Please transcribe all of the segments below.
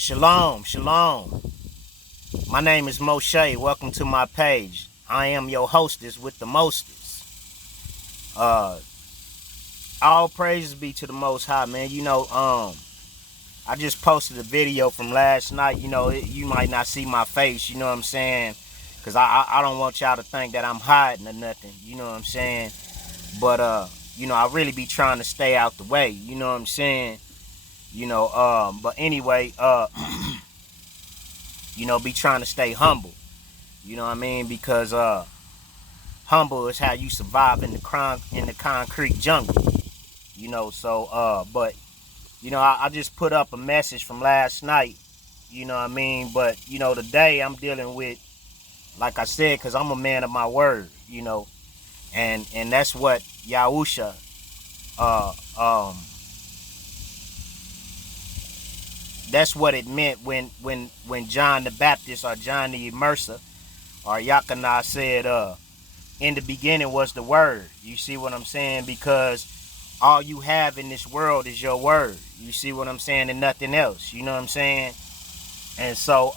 Shalom, shalom. My name is Moshe. Welcome to my page. I am your hostess with the mostest. Uh, all praises be to the Most High, man. I just posted a video from last night. You might not see my face. You know what I'm saying? Cause I don't want y'all to think that I'm hiding or nothing. You know what I'm saying? But I really be trying to stay out the way. You know what I'm saying? But anyway, be trying to stay humble. You know what I mean? Because humble is how you survive in the concrete jungle. I just put up a message from last night. You know what I mean? But today I'm dealing with, like I said, because I'm a man of my word. And that's what Yahusha uh um that's what it meant when John the Baptist or John the Immerser or Yakana said, in the beginning was the word. You see what I'm saying? Because all you have in this world is your word. You see what I'm saying? And nothing else. You know what I'm saying? And so,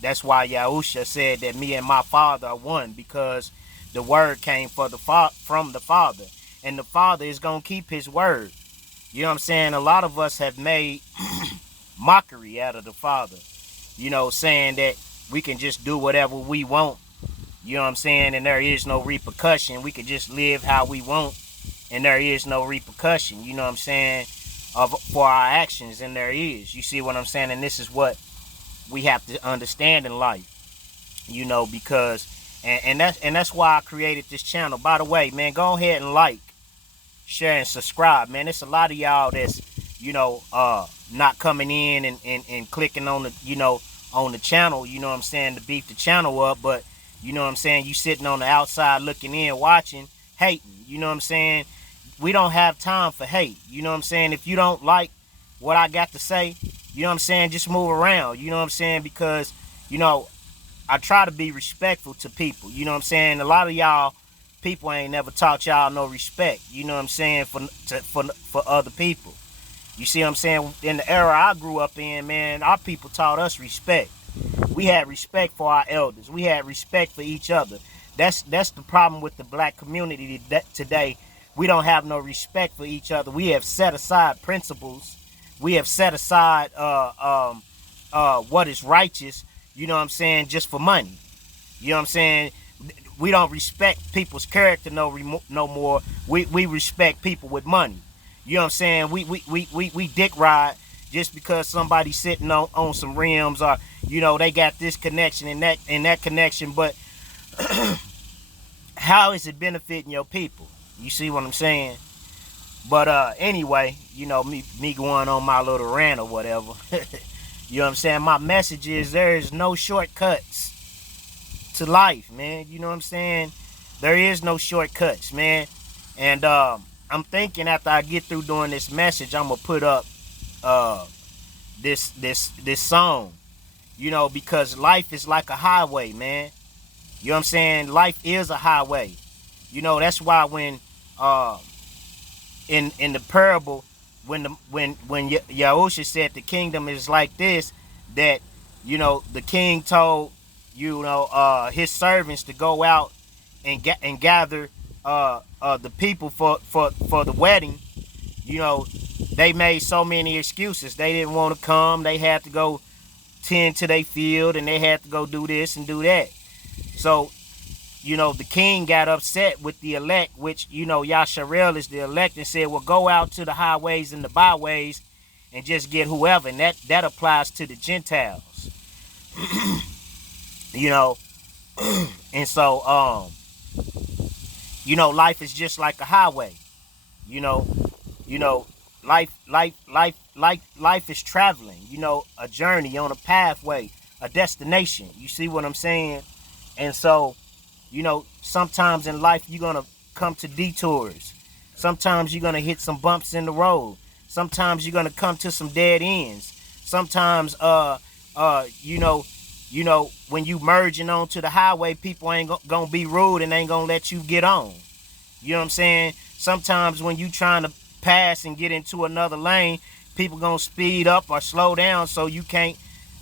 that's why Yahusha said that me and my father are one, because the word came from the father. And the father is going to keep his word. You know what I'm saying? A lot of us have made mockery out of the father, saying that we can just do whatever we want. You know what I'm saying? And there is no repercussion. We can just live how we want, and there is no repercussion. You know what I'm saying? For our actions, and there is. You see what I'm saying? And this is what we have to understand in life. Because that's why I created this channel. By the way, man, go ahead and like, share, and subscribe, man. It's a lot of y'all that's not coming in and clicking on the channel. You know what I'm saying, to beef the channel up, but you know what I'm saying, you sitting on the outside looking in, watching, hating. You know what I'm saying? We don't have time for hate. You know what I'm saying? If you don't like what I got to say, you know what I'm saying, just move around. You know what I'm saying? Because, I try to be respectful to people. You know what I'm saying? A lot of y'all people ain't never taught y'all no respect. You know what I'm saying? For other people. You see what I'm saying? In the era I grew up in, man, our people taught us respect. We had respect for our elders. We had respect for each other. That's the problem with the black community today. We don't have no respect for each other. We have set aside principles. We have set aside what is righteous, you know what I'm saying, just for money. You know what I'm saying? We don't respect people's character no more. We respect people with money. You know what I'm saying? We dick ride just because somebody's sitting on some rims, or they got this connection and that connection, but how is it benefiting your people? You see what I'm saying? But anyway, me going on my little rant or whatever. You know what I'm saying? My message is there is no shortcuts to life, man. You know what I'm saying? There is no shortcuts, man. And I'm thinking after I get through doing this message, I'm gonna put up this song, because life is like a highway, man. You know what I'm saying? Life is a highway. That's why when in the parable, when Yahusha said the kingdom is like this, that the king told his servants to go out and gather the people for the wedding. They made so many excuses. They didn't want to come. They had to go tend to their field, and they had to go do this and do that. So the king got upset with the elect, which, Yasharel is the elect, and said, well, go out to the highways and the byways and just get whoever. And that applies to the Gentiles. And so, life is just like a highway. Life is traveling, a journey on a pathway, a destination. You see what I'm saying? And so, sometimes in life you're gonna come to detours. Sometimes you're gonna hit some bumps in the road. Sometimes you're gonna come to some dead ends. Sometimes, when you merging onto the highway, people ain't gonna be rude and ain't gonna let you get on. You know what I'm saying? Sometimes when you trying to pass and get into another lane, people gonna speed up or slow down so you can't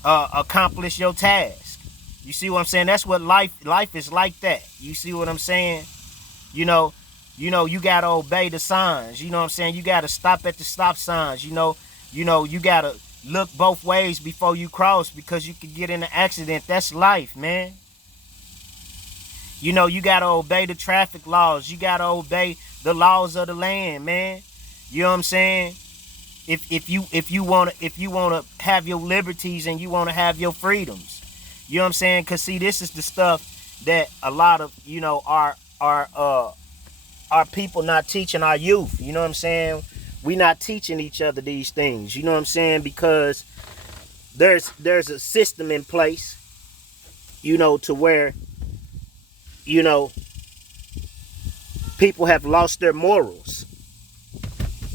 accomplish your task. You see what I'm saying? That's what life is like that. You see what I'm saying? You know, you gotta obey the signs. You know what I'm saying? You gotta stop at the stop signs. You gotta look both ways before you cross because you could get in an accident. That's life, man. You gotta obey the traffic laws. You gotta obey the laws of the land, man. You know what I'm saying? If you wanna have your liberties and you wanna have your freedoms, you know what I'm saying? Cause see, this is the stuff that a lot of our people not teaching our youth. You know what I'm saying? We not teaching each other these things. You know what I'm saying? Because there's a system in place, to where people have lost their morals,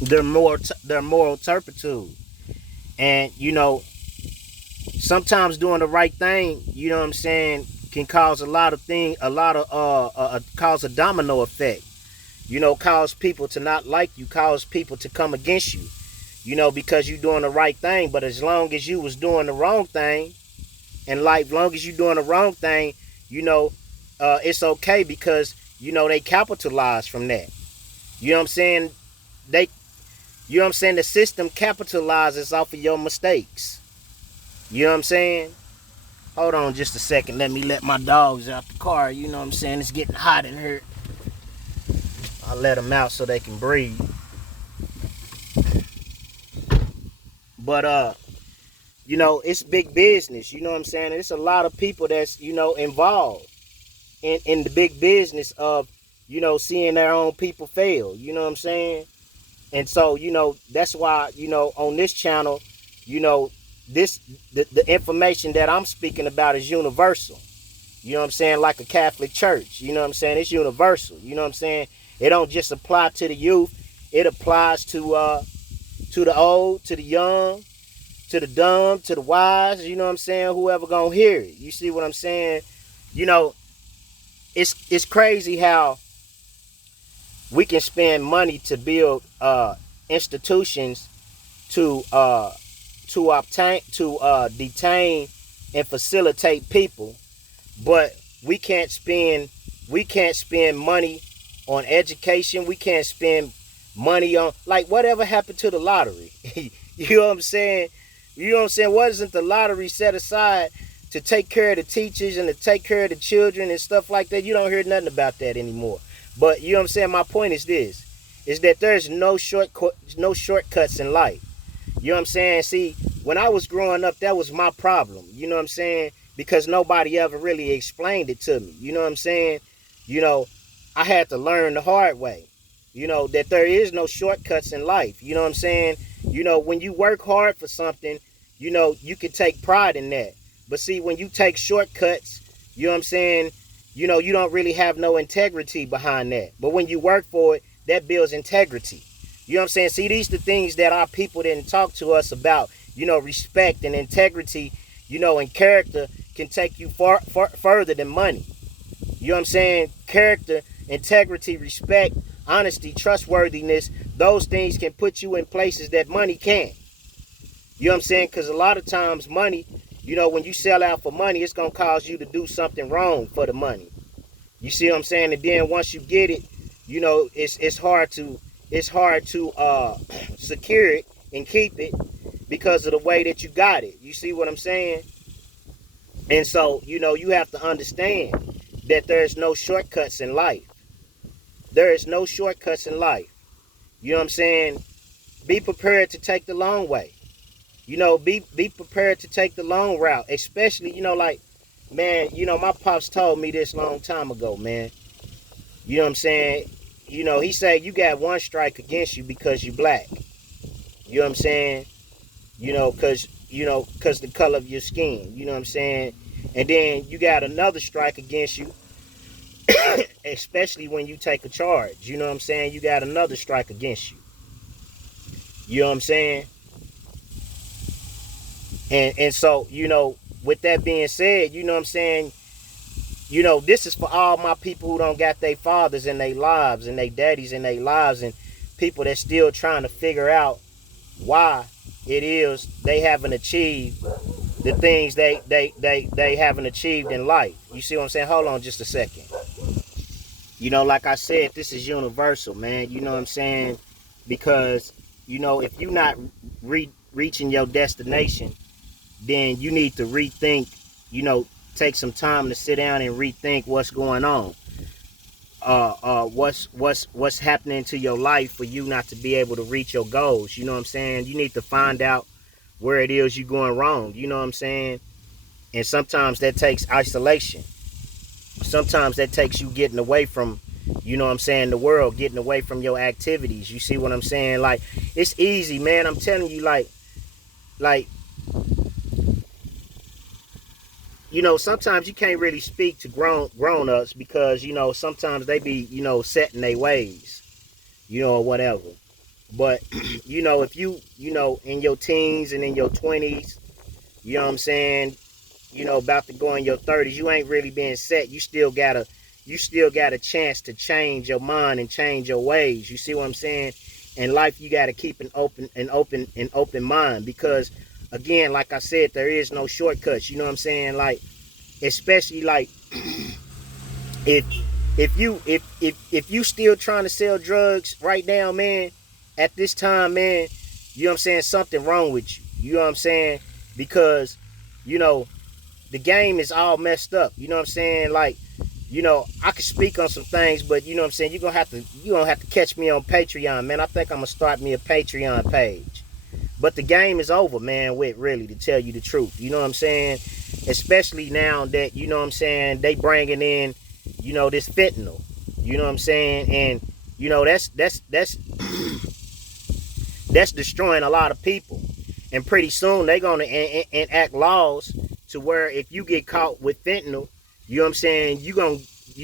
their moral turpitude, and sometimes doing the right thing, you know what I'm saying, can cause cause a domino effect. Cause people to not like you, cause people to come against you, because you're doing the right thing. But as long as you was doing the wrong thing in life, long as you're doing the wrong thing, it's okay because, they capitalize from that. You know what I'm saying? The system capitalizes off of your mistakes. You know what I'm saying? Hold on just a second. Let me let my dogs out the car. You know what I'm saying? It's getting hot in here. I'll let them out so they can breathe. But, it's big business. You know what I'm saying? There's a lot of people that's, involved in the big business of, seeing their own people fail. You know what I'm saying? And so, that's why, on this channel, the information that I'm speaking about is universal. You know what I'm saying? Like a Catholic church. You know what I'm saying? It's universal. You know what I'm saying? It don't just apply to the youth. It applies to the old, to the young, to the dumb, to the wise. You know what I'm saying? Whoever gonna hear it. You see what I'm saying? It's crazy how we can spend money to build institutions to detain and facilitate people, but we can't spend money on education. We can't spend money on, like, whatever happened to the lottery. You know what I'm saying? Wasn't the lottery set aside to take care of the teachers and to take care of the children and stuff like that? You don't hear nothing about that anymore. But you know what I'm saying? My point is this, is that there's no shortcuts in life. You know what I'm saying? See, when I was growing up, that was my problem. You know what I'm saying? Because nobody ever really explained it to me. You know what I'm saying? I had to learn the hard way, that there is no shortcuts in life. You know what I'm saying? When you work hard for something, you can take pride in that. But see, when you take shortcuts, you know what I'm saying, you don't really have no integrity behind that. But when you work for it, that builds integrity. You know what I'm saying? See, these are the things that our people didn't talk to us about. Respect and integrity, and character can take you far further than money. You know what I'm saying? Character, integrity, respect, honesty, trustworthiness, those things can put you in places that money can't. You know what I'm saying? Because a lot of times money, when you sell out for money, it's going to cause you to do something wrong for the money. You see what I'm saying? And then once you get it, it's hard to secure it and keep it because of the way that you got it. You see what I'm saying? And so, you have to understand that there's no shortcuts in life. There is no shortcuts in life. You know what I'm saying? Be prepared to take the long way. Be prepared to take the long route. Especially, man, my pops told me this long time ago, man. You know what I'm saying? He said you got one strike against you because you black. You know what I'm saying? Because the color of your skin. You know what I'm saying? And then you got another strike against you, especially when you take a charge. You know what I'm saying? You got another strike against you. You know what I'm saying? And so, with that being said, you know what I'm saying? This is for all my people who don't got their fathers in their lives and their daddies in their lives, and people that's still trying to figure out why it is they haven't achieved the things they haven't achieved in life. You see what I'm saying? Hold on just a second. You know, like I said, this is universal, man. You know what I'm saying? Because, you know, if you're not reaching your destination, then you need to rethink, you know, take some time to sit down and rethink what's going on. What's happening to your life for you not to be able to reach your goals. You know what I'm saying? You need to find out where it is you're going wrong. You know what I'm saying? And sometimes that takes isolation. Sometimes that takes you getting away from, you know what I'm saying, the world, getting away from your activities. You see what I'm saying? Like, it's easy, man. I'm telling you, like, you know, sometimes you can't really speak to grown ups because, you know, sometimes they be, you know, set in their ways, you know, or whatever. But, you know, if you know, in your teens and in your 20s, you know what I'm saying, you know, about to go in your 30s, you ain't really being set. You still got a chance to change your mind and change your ways. You see what I'm saying? In life, you got to keep an open mind because, again, like I said, there is no shortcuts. You know what I'm saying? Like, especially like if if you still trying to sell drugs right now, man, at this time, man, you know what I'm saying, something wrong with you. You know what I'm saying? Because, you know, the game is all messed up. You know what I'm saying? Like, you know, I could speak on some things, but you know what I'm saying, you're gonna have to catch me on Patreon, man. I think I'm gonna start me a Patreon page. But the game is over, man, with, really, to tell you the truth. You know what I'm saying? Especially now that, you know what I'm saying, they bringing in, you know, this fentanyl. You know what I'm saying? And, you know, that's that's destroying a lot of people. And pretty soon they're going to enact laws to where if you get caught with fentanyl, you know what I'm saying, you know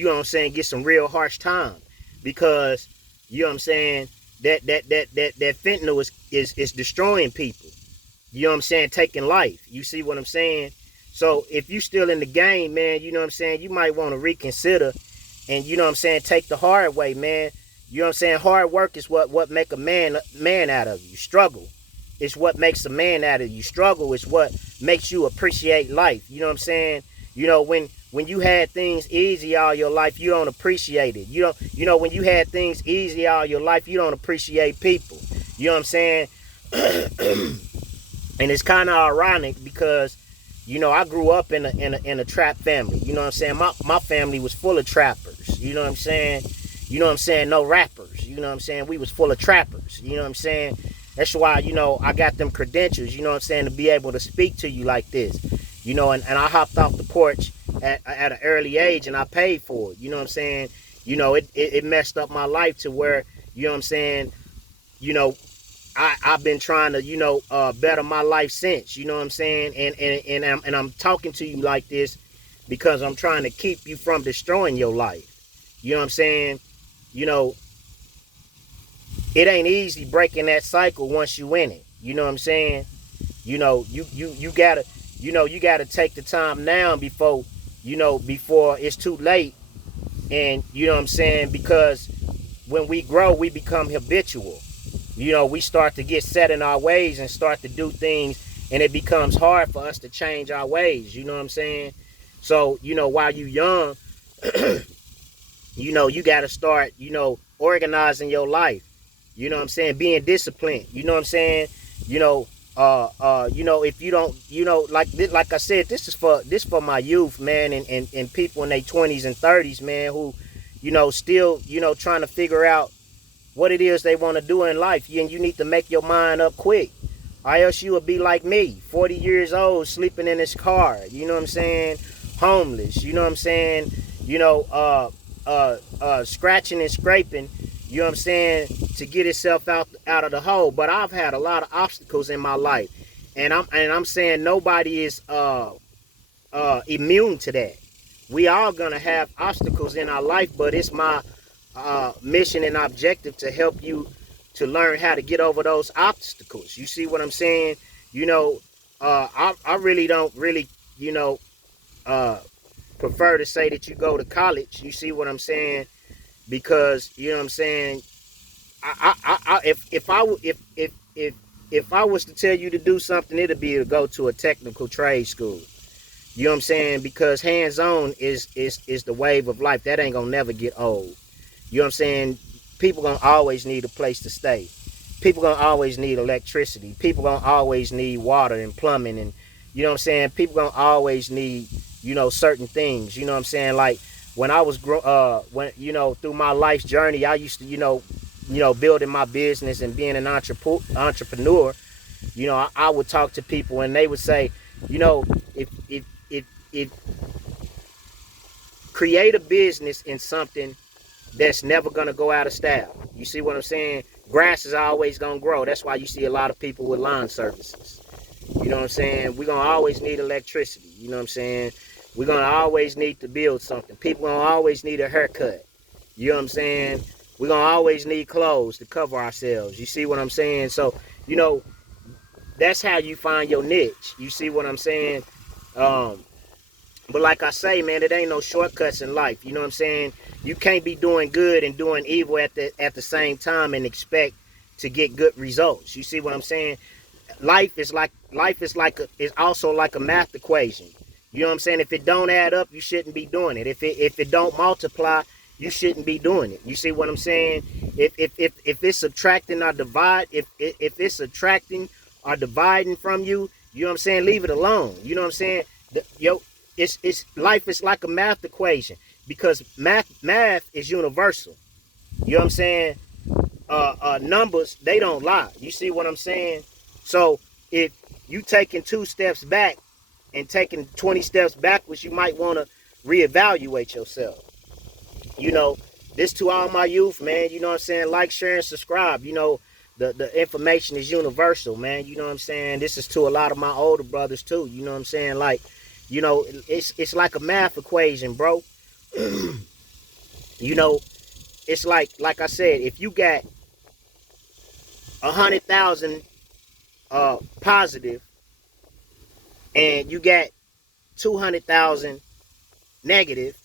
what I'm saying, get some real harsh time. Because, you know what I'm saying, that fentanyl is destroying people. You know what I'm saying, taking life. You see what I'm saying? So if you still in the game, man, you know what I'm saying, you might want to reconsider and, you know what I'm saying, take the hard way, man. You know what I'm saying? Hard work is what make a man out of you. Struggle is what makes a man out of you. Struggle is what makes you appreciate life. You know what I'm saying? You know, when you had things easy all your life, you don't appreciate it. You know, when you had things easy all your life, you don't appreciate people. You know what I'm saying? And it's kind of ironic because, you know, I grew up in a trap family. You know what I'm saying? My family was full of trappers. You know what I'm saying? You know what I'm saying? No rappers. You know what I'm saying? We was full of trappers. You know what I'm saying? That's why, you know, I got them credentials, you know what I'm saying, to be able to speak to you like this. You know, and I hopped off the porch at an early age and I paid for it. You know what I'm saying? You know, it messed up my life to where, you know what I'm saying, you know, I've been trying to, you know, better my life since, you know what I'm saying? And I'm talking to you like this because I'm trying to keep you from destroying your life. You know what I'm saying? You know, it ain't easy breaking that cycle once you in it. You know what I'm saying? You know, you gotta, you know, you gotta take the time now before, you know, before it's too late. And you know what I'm saying? Because when we grow, we become habitual. You know, we start to get set in our ways and start to do things, and it becomes hard for us to change our ways. You know what I'm saying? So, you know, while you young, you know, you got to start, you know, organizing your life. You know what I'm saying? Being disciplined. You know what I'm saying? You know, you know, if you don't, you know, like I said, this for my youth, man, and people in their 20s and 30s, man, who, you know, still, you know, trying to figure out what it is they want to do in life. And you need to make your mind up quick. Or else you will be like me, 40 years old, sleeping in his car. You know what I'm saying? Homeless. You know what I'm saying? You know, scratching and scraping, you know what I'm saying, to get itself out of the hole. But I've had a lot of obstacles in my life. And I'm saying nobody is immune to that. We all gonna have obstacles in our life, but it's my mission and objective to help you to learn how to get over those obstacles. You see what I'm saying? You know, I really don't really, you know, prefer to say that you go to college. You see what I'm saying? Because, you know what I'm saying, if if I was to tell you to do something, it'd be to go to a technical trade school. You know what I'm saying? Because hands-on is the wave of life. That ain't gonna never get old. You know what I'm saying? People gonna always need a place to stay. People gonna always need electricity. People gonna always need water and plumbing, and you know what I'm saying? People gonna always need, certain things. You know what I'm saying? Like when I was when through my life's journey, I used to, building my business and being an entrepreneur. I would talk to people and they would say, if create a business in something that's never gonna go out of style. You see what I'm saying? Grass is always gonna grow. That's why you see a lot of people with lawn services. You know what I'm saying? We're gonna always need electricity. You know what I'm saying? We're gonna always need to build something. People gonna always need a haircut. You know what I'm saying? We're gonna always need clothes to cover ourselves. You see what I'm saying? So, that's how you find your niche. You see what I'm saying? But like I say, man, it ain't no shortcuts in life. You know what I'm saying? You can't be doing good and doing evil at the same time and expect to get good results. You see what I'm saying? Life is also like a math equation. You know what I'm saying? If it don't add up, you shouldn't be doing it. If it don't multiply, you shouldn't be doing it. You see what I'm saying? If it's subtracting or divide, if it's subtracting or dividing from you, you know what I'm saying? Leave it alone. You know what I'm saying? It's life is like a math equation because math is universal. You know what I'm saying? Numbers, they don't lie. You see what I'm saying? So if you taking 2 steps back and taking 20 steps backwards, you might want to reevaluate yourself. This to all my youth, man. You know what I'm saying? Like, share, and subscribe. The information is universal, man. You know what I'm saying? This is to a lot of my older brothers too. You know what I'm saying? Like, it's like a math equation, bro. It's like I said, if you got 100,000 positive and you got 200,000 negative,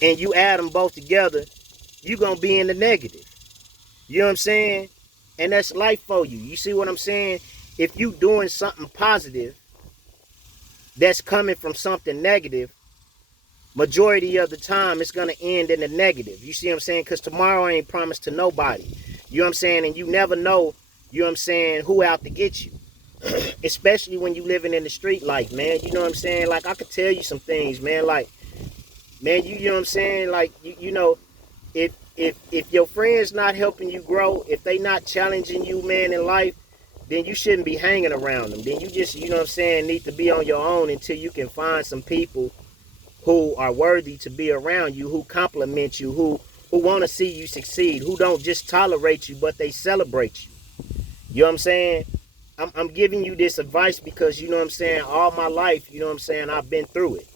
and you add them both together, you're gonna be in the negative. You know what I'm saying? And that's life for you. You see what I'm saying? If you doing something positive that's coming from something negative, majority of the time it's gonna end in the negative. You see what I'm saying? Because tomorrow ain't promised to nobody. You know what I'm saying? And you never know, you know what I'm saying, who out to get you. Especially when you living in the street life, man. You know what I'm saying? Like, I could tell you some things, man. Like, man, you know what I'm saying? Like, if your friends not helping you grow, if they not challenging you, man, in life, then you shouldn't be hanging around them. Then you just, you know what I'm saying, need to be on your own until you can find some people who are worthy to be around you, who compliment you, who want to see you succeed, who don't just tolerate you, but they celebrate you. You know what I'm saying? I'm giving you this advice because, you know what I'm saying, all my life, you know what I'm saying, I've been through it.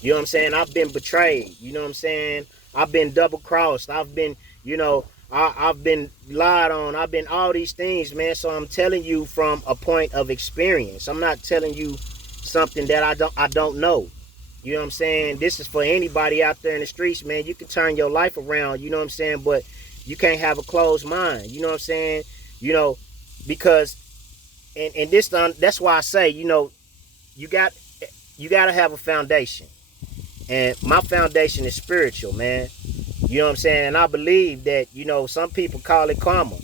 You know what I'm saying? I've been betrayed. You know what I'm saying? I've been double-crossed. I've been, I've been lied on. I've been all these things, man. So I'm telling you from a point of experience. I'm not telling you something that I don't know. You know what I'm saying? This is for anybody out there in the streets, man. You can turn your life around, you know what I'm saying? But you can't have a closed mind. You know what I'm saying? Because and this that's why I say, you got to have a foundation. And my foundation is spiritual, man. You know what I'm saying? And I believe that, some people call it karma.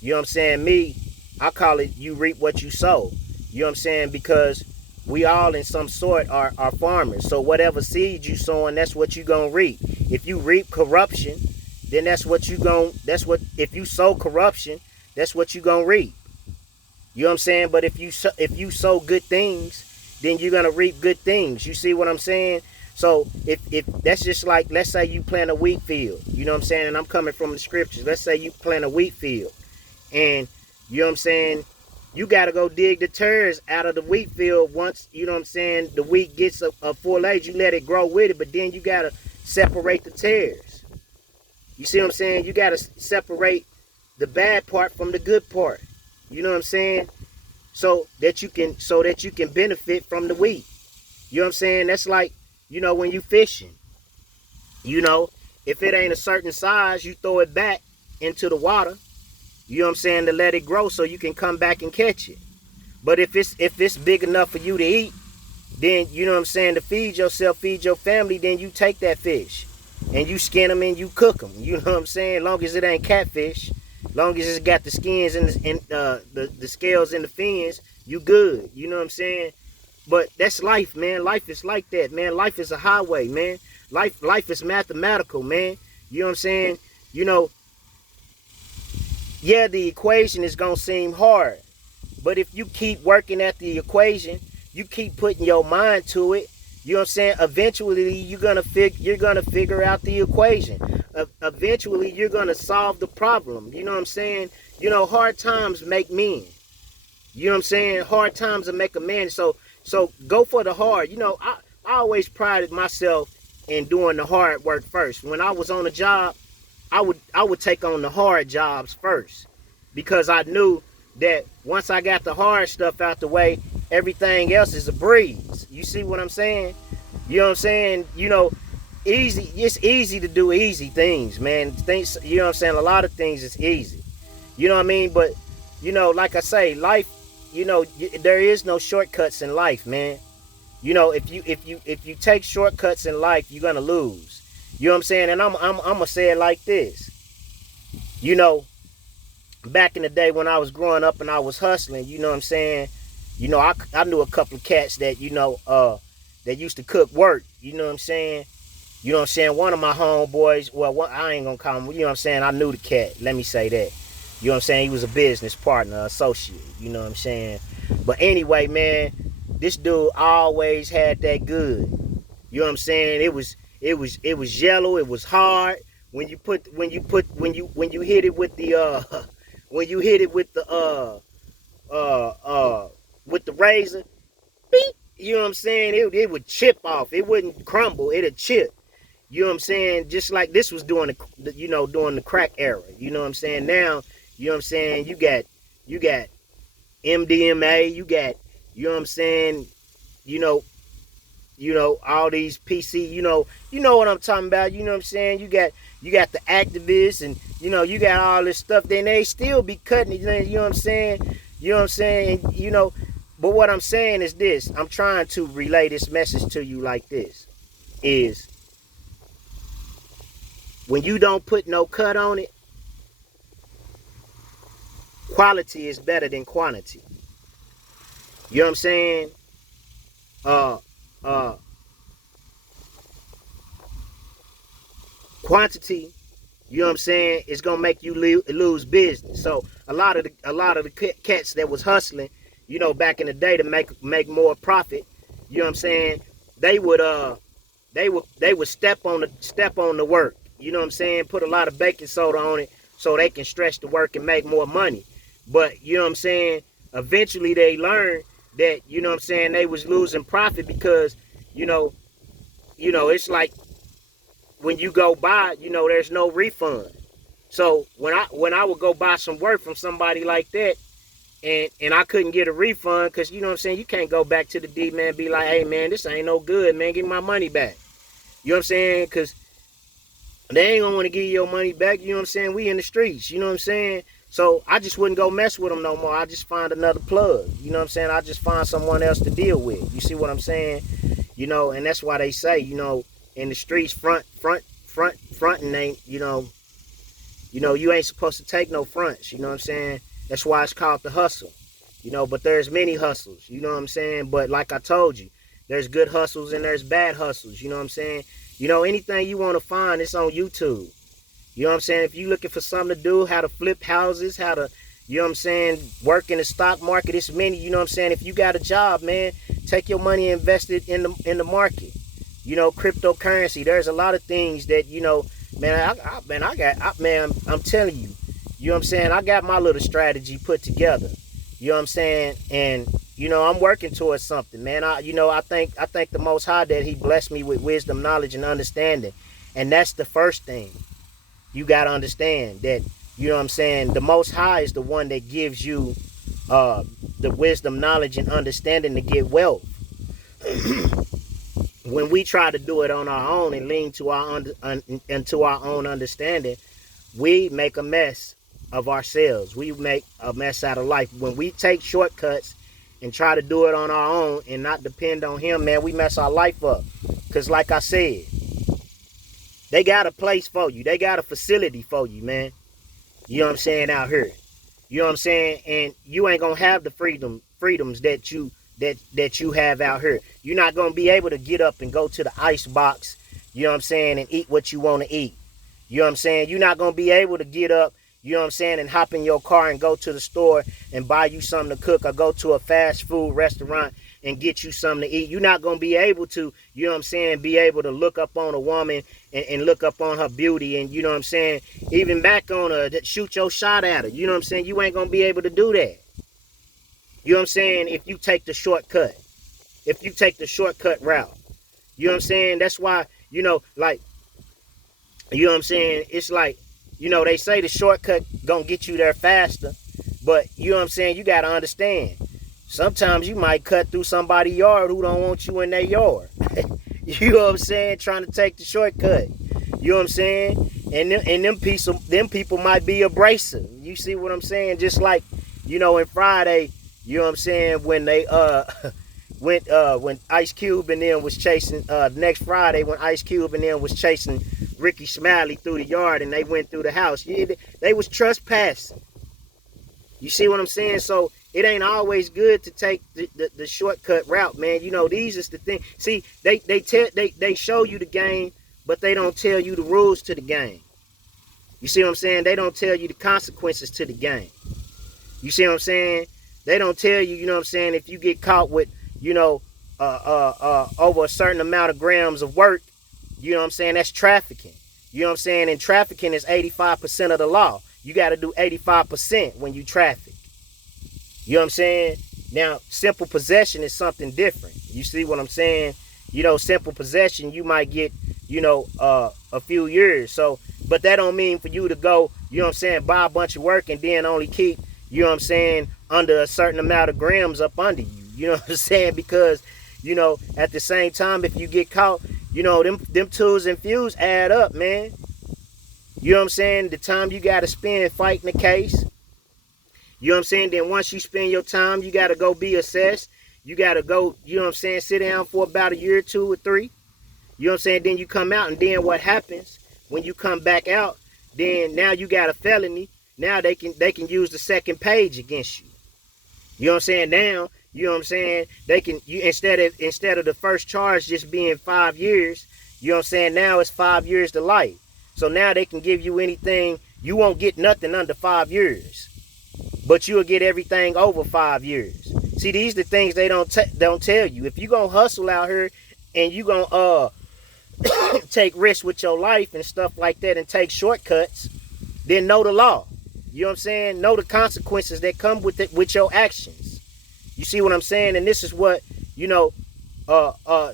You know what I'm saying? Me, I call it you reap what you sow. You know what I'm saying? Because we all in some sort are farmers. So whatever seed you sowing, that's what you going to reap. If you reap corruption, then if you sow corruption, that's what you going to reap. You know what I'm saying? But if you sow good things, then you're going to reap good things. You see what I'm saying? So if that's just like, let's say you plant a wheat field, you know what I'm saying? And I'm coming from the scriptures. Let's say you plant a wheat field and, you know what I'm saying, you got to go dig the tares out of the wheat field once, you know what I'm saying, the wheat gets a full age. You let it grow with it, but then you got to separate the tares. You see what I'm saying? You got to separate the bad part from the good part. You know what I'm saying? So that you can benefit from the wheat. You know what I'm saying? That's like, when you fishing, if it ain't a certain size, you throw it back into the water. You know what I'm saying? To let it grow so you can come back and catch it. But if it's big enough for you to eat, then you know what I'm saying, to feed yourself, feed your family, then you take that fish and you skin them and you cook them. You know what I'm saying? Long as it ain't catfish, long as it's got the skins and the scales and the fins, you good. You know what I'm saying? But that's life, man. Life is like that, man. Life is a highway, man. Life is mathematical, man. You know what I'm saying? You know, yeah, the equation is gonna seem hard, but if you keep working at the equation, you keep putting your mind to it, you know what I'm saying? Eventually, you're gonna figure out the equation. Eventually, you're gonna solve the problem. You know what I'm saying? You know, hard times make men. You know what I'm saying? Hard times will make a man. So go for the hard. You know, I always prided myself in doing the hard work first. When I was on a job, I would take on the hard jobs first, because I knew that once I got the hard stuff out the way, everything else is a breeze. You see what I'm saying? You know what I'm saying? You know, easy. It's easy to do easy things, man. Things, you know what I'm saying? A lot of things is easy. You know what I mean? But you know, like I say, life. You know, there is no shortcuts in life, man. You know, if you take shortcuts in life, you're gonna lose. You know what I'm saying? And I'm gonna say it like this. You know, back in the day when I was growing up and I was hustling, you know what I'm saying? You know, I knew a couple of cats that, you know, that used to cook work. You know what I'm saying? You know what I'm saying? One of my homeboys, well, I ain't gonna call him, you know what I'm saying? I knew the cat. Let me say that. You know what I'm saying? He was a business partner, associate. You know what I'm saying? But anyway, man, this dude always had that good. You know what I'm saying? It was yellow. It was hard. When you hit it with the when you hit it with the with the razor, beep, you know what I'm saying? It would chip off. It wouldn't crumble. It'd chip. You know what I'm saying? Just like this was during during the crack era. You know what I'm saying? Now, you know what I'm saying? You got MDMA. You know what I'm saying? You know all these PC. You know what I'm talking about. You know what I'm saying? You got the activists, and you know you got all this stuff. Then they still be cutting it. You know what I'm saying? You know what I'm saying? You know, but what I'm saying is this. I'm trying to relay this message to you like this: is when you don't put no cut on it, quality is better than quantity. You know what I'm saying? Quantity, you know what I'm saying, is gonna make you lose business. So a lot of the cats that was hustling, you know, back in the day to make more profit, you know what I'm saying, they would step on the work. You know what I'm saying? Put a lot of baking soda on it so they can stretch the work and make more money. But you know what I'm saying? Eventually they learned that, you know what I'm saying, they was losing profit because, you know, it's like when you go buy, you know, there's no refund. So when I would go buy some work from somebody like that, and I couldn't get a refund, because you know what I'm saying, you can't go back to the D man and be like, hey man, this ain't no good, man, give me my money back. You know what I'm saying? Because they ain't gonna want to give you your money back. You know what I'm saying? We in the streets. You know what I'm saying? So I just wouldn't go mess with them no more. I just find another plug. You know what I'm saying? I just find someone else to deal with. You see what I'm saying? You know, and that's why they say, you know, in the streets, fronting ain't, you know, you ain't supposed to take no fronts. You know what I'm saying? That's why it's called the hustle. You know, but there's many hustles. You know what I'm saying? But like I told you, there's good hustles and there's bad hustles. You know what I'm saying? You know, anything you want to find, it's on YouTube. You know what I'm saying? If you're looking for something to do, how to flip houses, how to, you know what I'm saying, work in the stock market, it's many, you know what I'm saying? If you got a job, man, take your money and invest it in the market. You know, cryptocurrency. There's a lot of things that, you know, man, I'm telling you, you know what I'm saying? I got my little strategy put together. You know what I'm saying? And you know, I'm working towards something, man. I thank the Most High that He blessed me with wisdom, knowledge, and understanding. And that's the first thing. You got to understand that, you know what I'm saying, the Most High is the one that gives you the wisdom, knowledge, and understanding to get wealth. When we try to do it on our own and lean to into our own understanding, we make a mess of ourselves. We make a mess out of life. When we take shortcuts and try to do it on our own and not depend on him, man, we mess our life up. Because like I said, they got a place for you. They got a facility for you, man. You know what I'm saying, out here. You know what I'm saying? And you ain't gonna have the freedoms that you have out here. You're not gonna be able to get up and go to the ice box, you know what I'm saying, and eat what you want to eat. You know what I'm saying? You're not gonna be able to get up, you know what I'm saying, and hop in your car and go to the store and buy you something to cook, or go to a fast food restaurant and get you something to eat. You're not going to be able to, you know what I'm saying, be able to look up on a woman and look up on her beauty, and, you know what I'm saying, even back on her, shoot your shot at her. You know what I'm saying? You ain't going to be able to do that. You know what I'm saying? If you take the shortcut. If you take the shortcut route. You know what I'm saying? That's why, you know, like, you know what I'm saying? It's like, you know, they say the shortcut gonna get you there faster, but you know what I'm saying? You gotta understand. Sometimes you might cut through somebody's yard who don't want you in their yard. You know what I'm saying? Trying to take the shortcut. You know what I'm saying? And them people might be abrasive. You see what I'm saying? Just like, you know, in Friday, you know what I'm saying, when they when Ice Cube and them was chasing next Friday, when Ice Cube and them was chasing Ricky Smiley through the yard and they went through the house. Yeah, they was trespassing. You see what I'm saying? So it ain't always good to take the shortcut route, man. You know, these is the thing. See, they show you the game, but they don't tell you the rules to the game. You see what I'm saying? They don't tell you the consequences to the game. You see what I'm saying? They don't tell you, you know what I'm saying, if you get caught with, you know, over a certain amount of grams of work, you know what I'm saying, that's trafficking. You know what I'm saying? And trafficking is 85% of the law. You got to do 85% when you traffic. You know what I'm saying? Now, simple possession is something different. You see what I'm saying? You know, simple possession, you might get, you know, a few years. So, but that don't mean for you to go, you know what I'm saying, buy a bunch of work and then only keep, you know what I'm saying, under a certain amount of grams up under you. You know what I'm saying? Because, you know, at the same time, if you get caught, you know, them tools and fuse add up, man. You know what I'm saying? The time you got to spend fighting the case. You know what I'm saying? Then once you spend your time, you got to go be assessed. You got to go, you know what I'm saying, sit down for about a year, 2 or 3. You know what I'm saying? Then you come out, and then what happens when you come back out, then now you got a felony. Now they can use the second page against you. You know what I'm saying? Now, you know what I'm saying, they can, instead of the first charge just being 5 years, you know what I'm saying, now it's 5 years to life. So now they can give you anything. You won't get nothing under 5 years, but you'll get everything over 5 years. See, these are the things they don't tell you. If you gonna hustle out here and you gonna take risks with your life and stuff like that and take shortcuts, then know the law. You know what I'm saying? Know the consequences that come with it, with your actions. You see what I'm saying? And this is what, you know,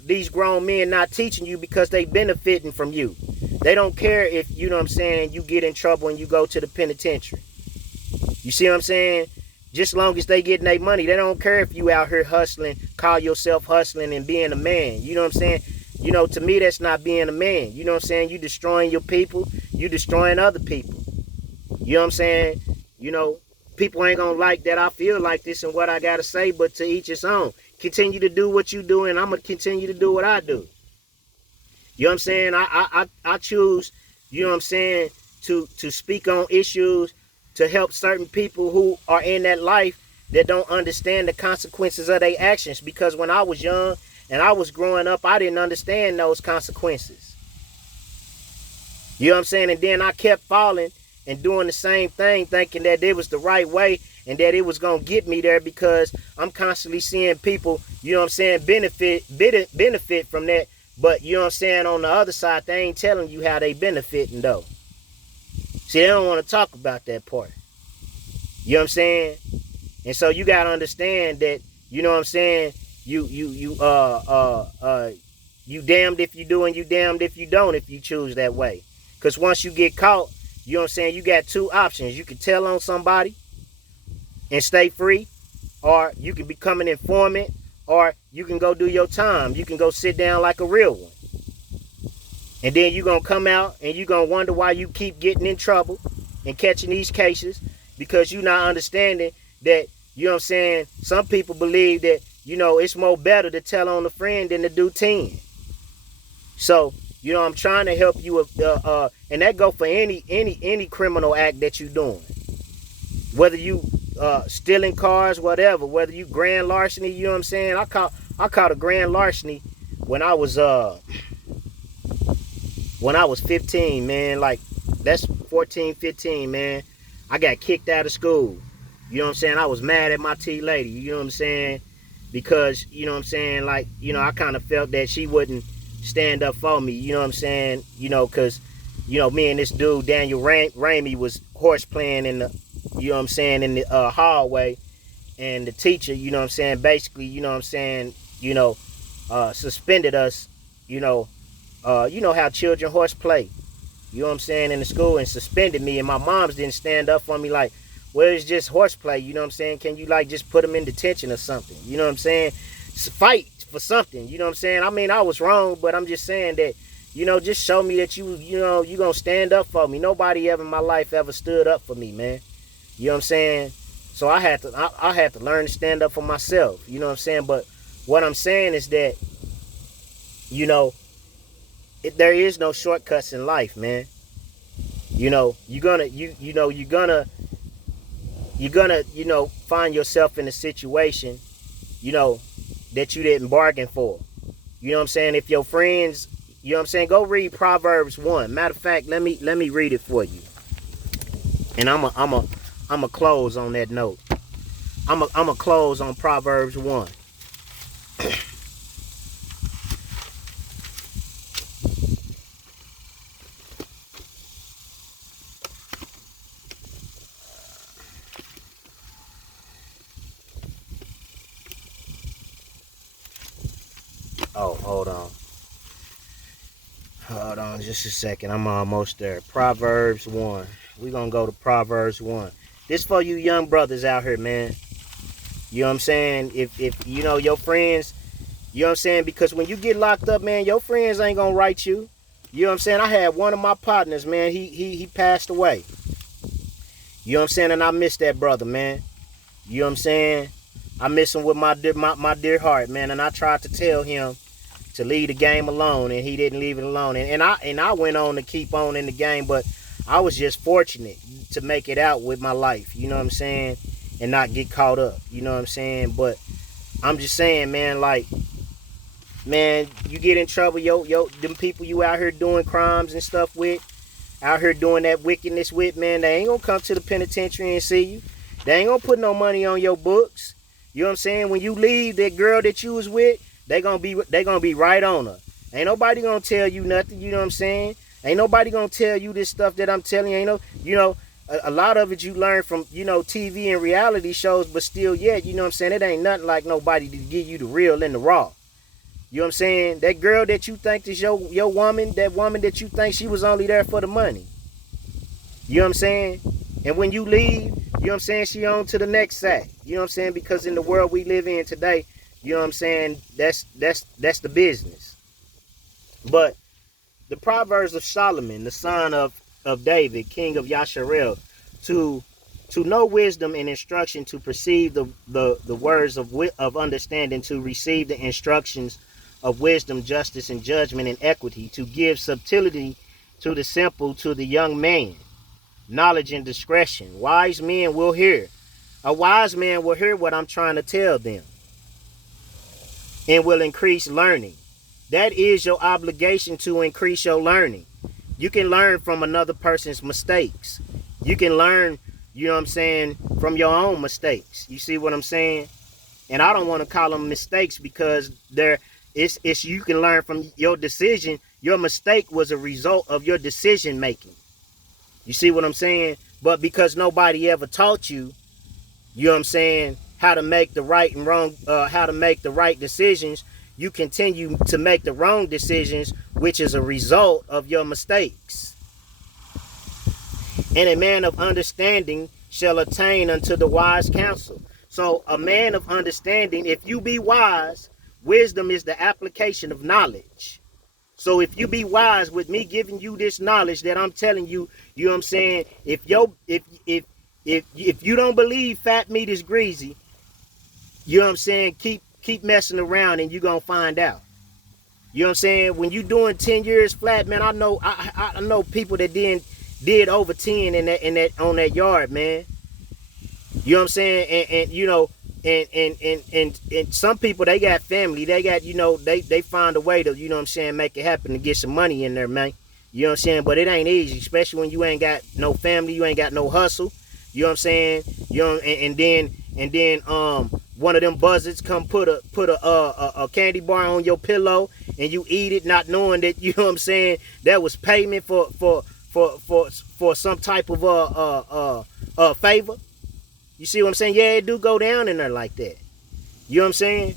these grown men not teaching you, because they benefiting from you. They don't care if, you know what I'm saying, you get in trouble and you go to the penitentiary. You see what I'm saying? Just long as they getting their money, they don't care if you out here hustling, call yourself hustling and being a man. You know what I'm saying? You know, to me, that's not being a man. You know what I'm saying? You destroying your people. You destroying other people. You know what I'm saying? You know, people ain't gonna like that I feel like this and what I gotta say, but to each his own. Continue to do what you do, and I'm gonna continue to do what I do. You know what I'm saying? I choose, you know what I'm saying, to speak on issues to help certain people who are in that life that don't understand the consequences of their actions. Because when I was young and I was growing up, I didn't understand those consequences. You know what I'm saying? And then I kept falling and doing the same thing, thinking that it was the right way and that it was going to get me there, because I'm constantly seeing people, you know what I'm saying, benefit from that. But, you know what I'm saying, on the other side, they ain't telling you how they benefiting, though. See, they don't want to talk about that part. You know what I'm saying? And so you got to understand that, you know what I'm saying, you damned if you do and you damned if you don't, if you choose that way. Because once you get caught, you know what I'm saying, you got 2 options. You can tell on somebody and stay free, or you can become an informant, or you can go do your time. You can go sit down like a real one. And then you're going to come out and you're going to wonder why you keep getting in trouble. and catching these cases because you're not understanding that, you know what I'm saying, some people believe that, you know, it's more better to tell on a friend than to do 10. So, you know, I'm trying to help you with and that go for any criminal act that you're doing. Whether you stealing cars, whatever, whether you grand larceny, you know what I'm saying? I caught a grand larceny when I was 15, man. Like, that's 14, 15, man. I got kicked out of school. You know what I'm saying? I was mad at my T lady, you know what I'm saying? Because, you know what I'm saying, like, you know, I kind of felt that she wouldn't stand up for me, you know what I'm saying? You know, because, you know, me and this dude, Daniel Ramey, was horse playing in the, you know what I'm saying, in the hallway. And the teacher, you know what I'm saying, basically, you know what I'm saying, you know, suspended us, you know how children horse play, you know what I'm saying, in the school, and suspended me. And my moms didn't stand up for me like, well, it's just horseplay, you know what I'm saying? Can you, like, just put them in detention or something? You know what I'm saying? Fight for something, you know what I'm saying? I mean, I was wrong, but I'm just saying that, you know, just show me that you know, you gonna stand up for me. Nobody ever in my life ever stood up for me, man. You know what I'm saying? So I had to learn to stand up for myself, you know what I'm saying? But what I'm saying is that, you know, there is no shortcuts in life, man. You know, you're gonna find yourself in a situation, you know, that you didn't bargain for. You know what I'm saying? If your friends, you know what I'm saying, go read Proverbs 1. Matter of fact, let me read it for you. And I'm a close on that note. I'm a close on Proverbs 1. Oh, hold on. Hold on just a second. I'm almost there. Proverbs 1. We're going to go to Proverbs 1. This for you young brothers out here, man. You know what I'm saying? If you know, your friends, you know what I'm saying? Because when you get locked up, man, your friends ain't going to write you. You know what I'm saying? I had one of my partners, man. He passed away. You know what I'm saying? And I miss that brother, man. You know what I'm saying? I miss him with my dear heart, man. And I tried to tell him to leave the game alone, and he didn't leave it alone. And I went on to keep on in the game, but I was just fortunate to make it out with my life, you know what I'm saying, and not get caught up, you know what I'm saying. But I'm just saying, man, like, man, you get in trouble, them people you out here doing crimes and stuff with, out here doing that wickedness with, man, they ain't gonna come to the penitentiary and see you. They ain't gonna put no money on your books. You know what I'm saying? When you leave, that girl that you was with, they gonna be right on her. Ain't nobody gonna tell you nothing, you know what I'm saying? Ain't nobody gonna tell you this stuff that I'm telling you. Ain't no, you know, a lot of it you learn from, you know, TV and reality shows, but still yet, you know what I'm saying, it ain't nothing like nobody to give you the real and the raw. You know what I'm saying? That girl that you think is your woman, that woman that you think she was only there for the money. You know what I'm saying? And when you leave, you know what I'm saying, she on to the next sack. You know what I'm saying? Because in the world we live in today, you know what I'm saying, that's the business. But the Proverbs of Solomon, the son of David, king of Yasharel, to know wisdom and instruction, to perceive the words of understanding, to receive the instructions of wisdom, justice, and judgment, and equity, to give subtlety to the simple, to the young man, knowledge and discretion. Wise men will hear. A wise man will hear what I'm trying to tell them and will increase learning. That is your obligation, to increase your learning. You can learn from another person's mistakes. You can learn, you know what I'm saying, from your own mistakes. You see what I'm saying? And I don't want to call them mistakes because it's you can learn from your decision. Your mistake was a result of your decision making. You see what I'm saying? But because nobody ever taught you, you know what I'm saying, how to make the right and wrong, how to make the right decisions, you continue to make the wrong decisions, which is a result of your mistakes. And a man of understanding shall attain unto the wise counsel. So a man of understanding, if you be wise, wisdom is the application of knowledge. So if you be wise with me giving you this knowledge that I'm telling you, You know what I'm saying? If you don't believe fat meat is greasy, you know what I'm saying? Keep messing around and you're gonna find out. You know what I'm saying? When you doing 10 years flat, man, I know people that did over 10 in that on that yard, man. You know what I'm saying? And you know, and some people, they got family, they got, you know, they find a way to, you know what I'm saying, make it happen to get some money in there, man. You know what I'm saying? But it ain't easy, especially when you ain't got no family, you ain't got no hustle. You know what I'm saying? You know, and then one of them buzzards come put a candy bar on your pillow and you eat it, not knowing that, you know what I'm saying, that was payment for some type of favor. You see what I'm saying? Yeah, it do go down in there like that. You know what I'm saying?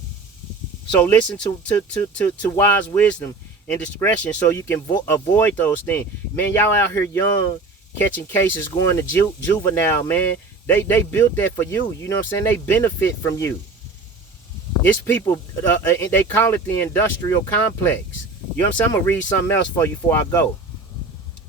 So listen to wise wisdom and discretion so you can avoid those things. Man, y'all out here young, catching cases, going to juvenile, man. They built that for you. You know what I'm saying? They benefit from you. It's people, they call it the industrial complex. You know what I'm saying? I'm going to read something else for you before I go.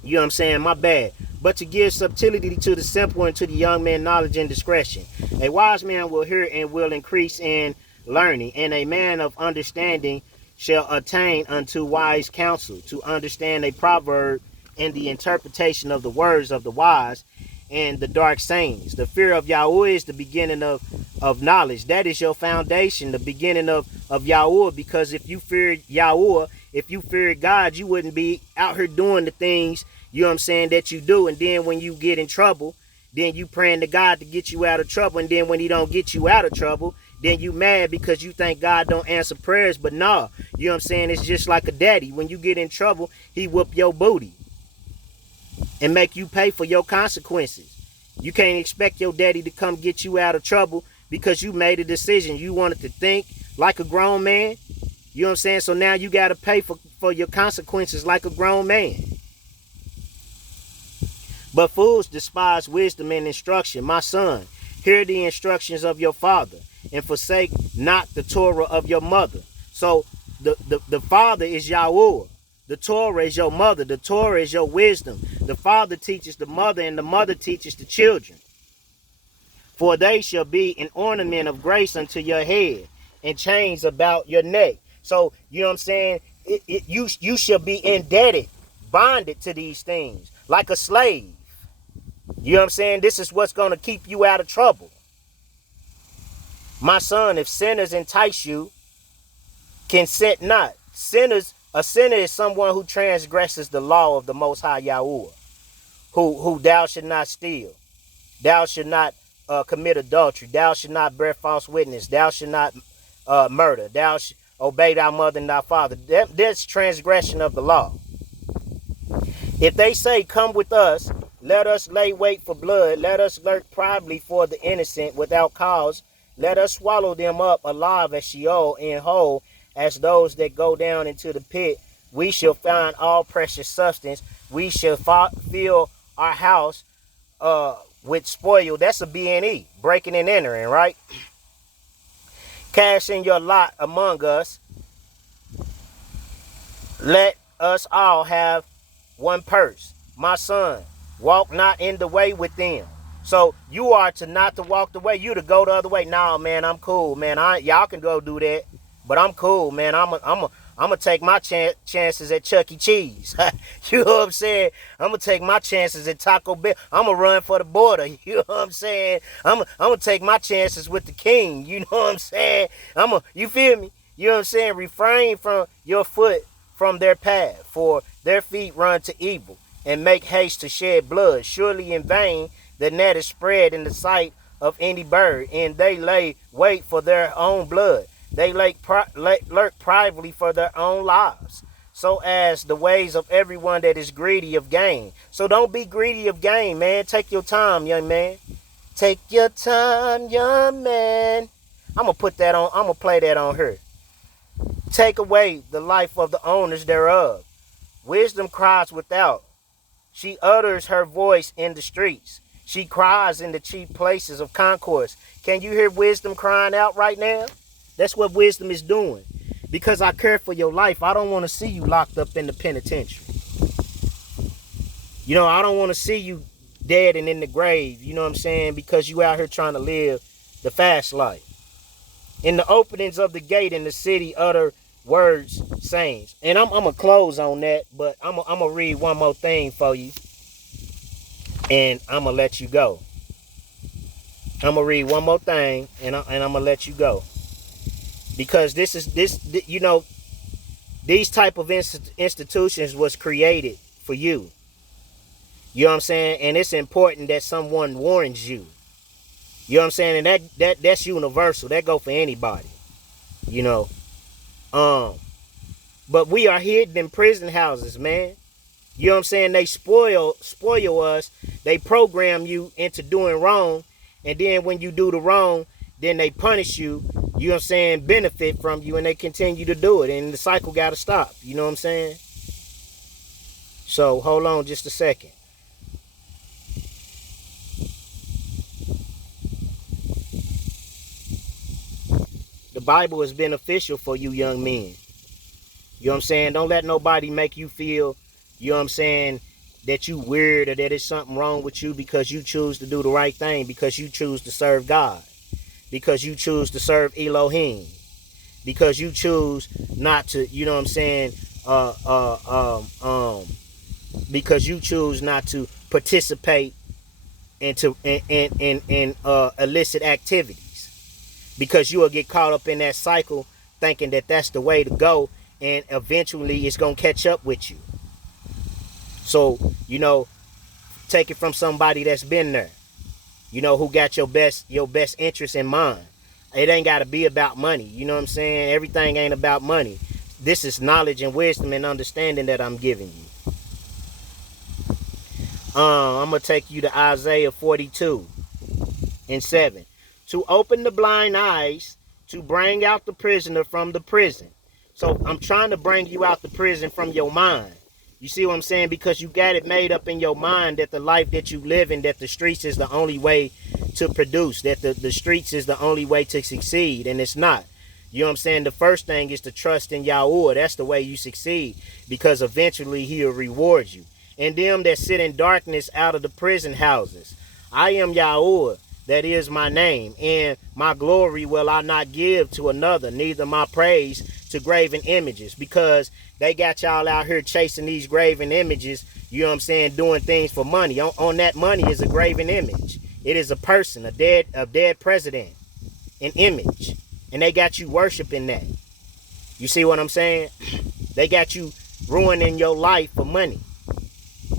You know what I'm saying? My bad. But to give subtlety to the simple and to the young man knowledge and discretion. A wise man will hear and will increase in learning, and a man of understanding shall attain unto wise counsel, to understand a proverb and the interpretation of the words of the wise and the dark sayings. The fear of Yahweh is the beginning of knowledge. That is your foundation, the beginning of Yahweh, because if you feared Yahweh, if you feared God, you wouldn't be out here doing the things, you know what I'm saying, that you do. And then when you get in trouble, then you praying to God to get you out of trouble. And then when he don't get you out of trouble, then you mad because you think God don't answer prayers. But nah, you know what I'm saying? It's just like a daddy. When you get in trouble, he whoop your booty and make you pay for your consequences. You can't expect your daddy to come get you out of trouble because you made a decision. You wanted to think like a grown man. You know what I'm saying? So now you got to pay for your consequences like a grown man. But fools despise wisdom and instruction. My son, hear the instructions of your father, and forsake not the Torah of your mother. So the father is Yahweh. The Torah is your mother. The Torah is your wisdom. The father teaches the mother, and the mother teaches the children. For they shall be an ornament of grace unto your head, and chains about your neck. So, you know what I'm saying? You shall be indebted, bonded to these things, like a slave. You know what I'm saying? This is what's going to keep you out of trouble. My son, if sinners entice you, consent not. A sinner is someone who transgresses the law of the Most High Yahweh. Who thou should not steal. Thou should not commit adultery. Thou should not bear false witness. Thou should not murder. Thou should obey thy mother and thy father. That's transgression of the law. If they say, come with us, let us lay wait for blood. Let us lurk privately for the innocent without cause. Let us swallow them up alive as Sheol, and whole as those that go down into the pit. We shall find all precious substance. We shall fill our house with spoil. That's a B&E, breaking and entering, right? Cash in your lot among us. Let us all have one purse. My son, walk not in the way with them. So you are to not to walk the way. You to go the other way. Nah, man, I'm cool, man. Y'all can go do that, but I'm cool, man. I'm gonna take my chances at Chuck E. Cheese. You know what I'm saying? I'm gonna take my chances at Taco Bell. I'm gonna run for the border. You know what I'm saying? I'm gonna take my chances with the king. You know what I'm saying? You feel me? You know what I'm saying? Refrain from your foot from their path, for their feet run to evil, and make haste to shed blood. Surely in vain the net is spread in the sight of any bird, and they lay wait for their own blood. They lurk privately for their own lives, so as the ways of everyone that is greedy of gain. So don't be greedy of gain, man. Take your time, young man. Take your time, young man. I'm going to put that on. I'm going to play that on her. Take away the life of the owners thereof. Wisdom cries without. She utters her voice in the streets. She cries in the chief places of concourse. Can you hear wisdom crying out right now? That's what wisdom is doing. Because I care for your life, I don't want to see you locked up in the penitentiary. I don't want to see you dead and in the grave, you know what I'm saying? Because you out here trying to live the fast life. In the openings of the gate in the city, utter words, sayings. And I'm going to close on that, but I'm going to read one more thing for you. And I'm going to let you go. I'm going to read one more thing, and I'm going to let you go. Because these type of institutions was created for you. You know what I'm saying? And it's important that someone warns you. You know what I'm saying? And that's universal. That go for anybody. But we are hidden in prison houses, man. You know what I'm saying? They spoil us. They program you into doing wrong. And then when you do the wrong, then they punish you. You know what I'm saying? Benefit from you, and they continue to do it. And the cycle got to stop. You know what I'm saying? So hold on just a second. The Bible is beneficial for you young men. You know what I'm saying? Don't let nobody make you feel, you know what I'm saying, that you weird or that there's something wrong with you because you choose to do the right thing, because you choose to serve God, because you choose to serve Elohim, because you choose not to, you know what I'm saying, because you choose not to participate in illicit activities. Because you will get caught up in that cycle thinking that that's the way to go, and eventually it's going to catch up with you. So, take it from somebody that's been there, who got your best interest in mind. It ain't got to be about money. You know what I'm saying? Everything ain't about money. This is knowledge and wisdom and understanding that I'm giving you. I'm going to take you to Isaiah 42:7. To open the blind eyes, to bring out the prisoner from the prison. So I'm trying to bring you out the prison from your mind. You see what I'm saying? Because you got it made up in your mind that the life that you live in, that the streets is the only way to produce, that the streets is the only way to succeed, and it's not. You know what I'm saying? The first thing is to trust in Yahuwah. That's the way you succeed, because eventually he'll reward you. And them that sit in darkness out of the prison houses. I am Yahuwah. That is my name, and my glory will I not give to another, neither my praise to graven images, because they got y'all out here chasing these graven images, you know what I'm saying, doing things for money. On that money is a graven image. It is a person, a dead president, an image, and they got you worshiping that. You see what I'm saying? They got you ruining your life for money.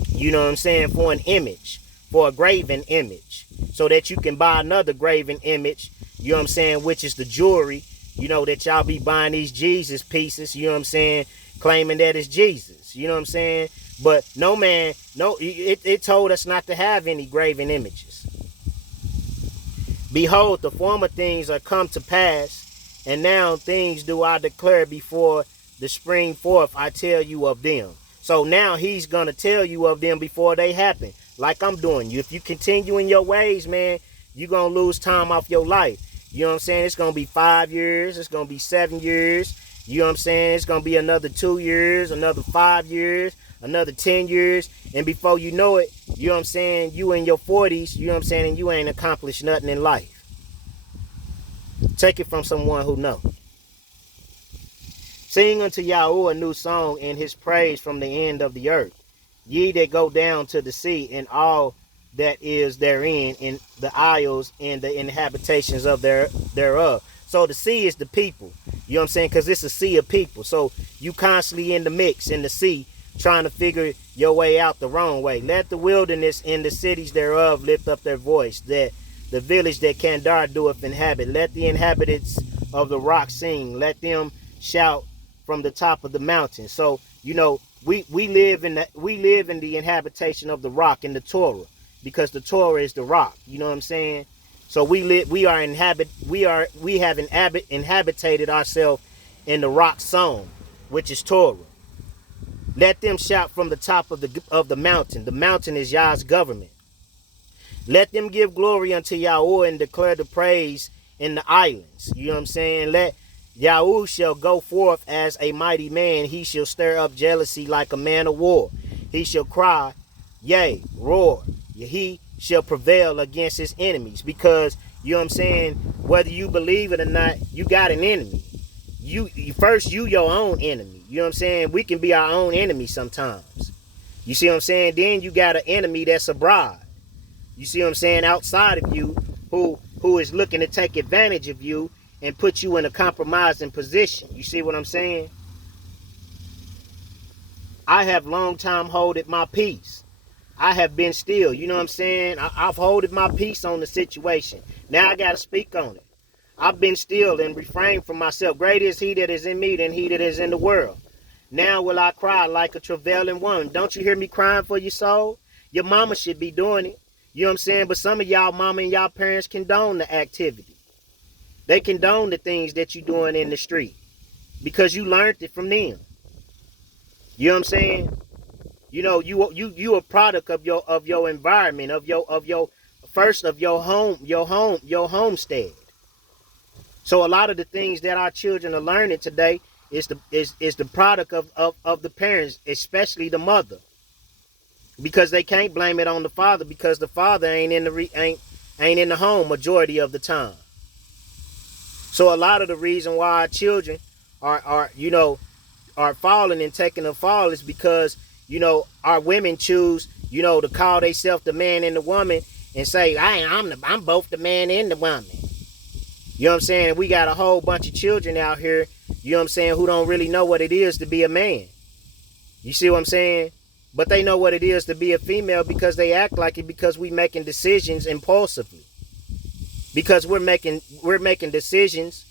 You know what I'm saying? For an image, for a graven image. So that you can buy another graven image, you know what I'm saying, which is the jewelry, that y'all be buying these Jesus pieces, you know what I'm saying, claiming that it's Jesus, you know what I'm saying. But it told us not to have any graven images. Behold, the former things are come to pass, and now things do I declare before the spring forth, I tell you of them. So now he's going to tell you of them before they happen. Like I'm doing you. If you continue in your ways, man, you're going to lose time off your life. You know what I'm saying? It's going to be 5 years. It's going to be 7 years. You know what I'm saying? It's going to be another 2 years, another 5 years, another 10 years. And before you know it, you know what I'm saying, you in your 40s, you know what I'm saying, and you ain't accomplished nothing in life. Take it from someone who knows. Sing unto Yahuwah a new song in his praise from the end of the earth. Ye that go down to the sea, and all that is therein, in the isles and the inhabitations of thereof. So the sea is the people. You know what I'm saying? Because it's a sea of people. So you constantly in the mix, in the sea, trying to figure your way out the wrong way. Let the wilderness and the cities thereof lift up their voice, that the village that Kandar doeth inhabit. Let the inhabitants of the rock sing. Let them shout from the top of the mountain. So, we live in the inhabitation of the rock in the Torah, because the Torah is the rock. You know what I'm saying? So we have inhabited ourselves in the rock zone, which is Torah. Let them shout from the top of the mountain. The mountain is Yah's government. Let them give glory unto Yahuwah and declare the praise in the islands. You know what I'm saying? Let Yahuwah shall go forth as a mighty man. He shall stir up jealousy like a man of war. He shall cry Yea, roar, he shall prevail against his enemies. Because, you know what I'm saying, whether you believe it or not, you got an enemy. You first, you your own enemy. You know what I'm saying? We can be our own enemy sometimes. You see what I'm saying? Then you got an enemy that's abroad. You see what I'm saying? Outside of you, who is looking to take advantage of you and put you in a compromising position. You see what I'm saying? I have long time holded my peace. I have been still. You know what I'm saying? I've holded my peace on the situation. Now I got to speak on it. I've been still and refrained from myself. Greater is he that is in me than he that is in the world. Now will I cry like a travailing woman. Don't you hear me crying for your soul? Your mama should be doing it. You know what I'm saying? But some of y'all mama and y'all parents condone the activity. They condone the things that you doing in the street because you learned it from them. You know what I'm saying? You know, you a product of your environment, of your homestead. So a lot of the things that our children are learning today is the product of the parents, especially the mother. Because they can't blame it on the father because the father ain't in the home majority of the time. So a lot of the reason why our children are falling and taking a fall is because, you know, our women choose, you know, to call themselves the man and the woman and say, I'm both the man and the woman. You know what I'm saying? We got a whole bunch of children out here, you know what I'm saying, who don't really know what it is to be a man. You see what I'm saying? But they know what it is to be a female because they act like it because we making decisions impulsively. Because we're making decisions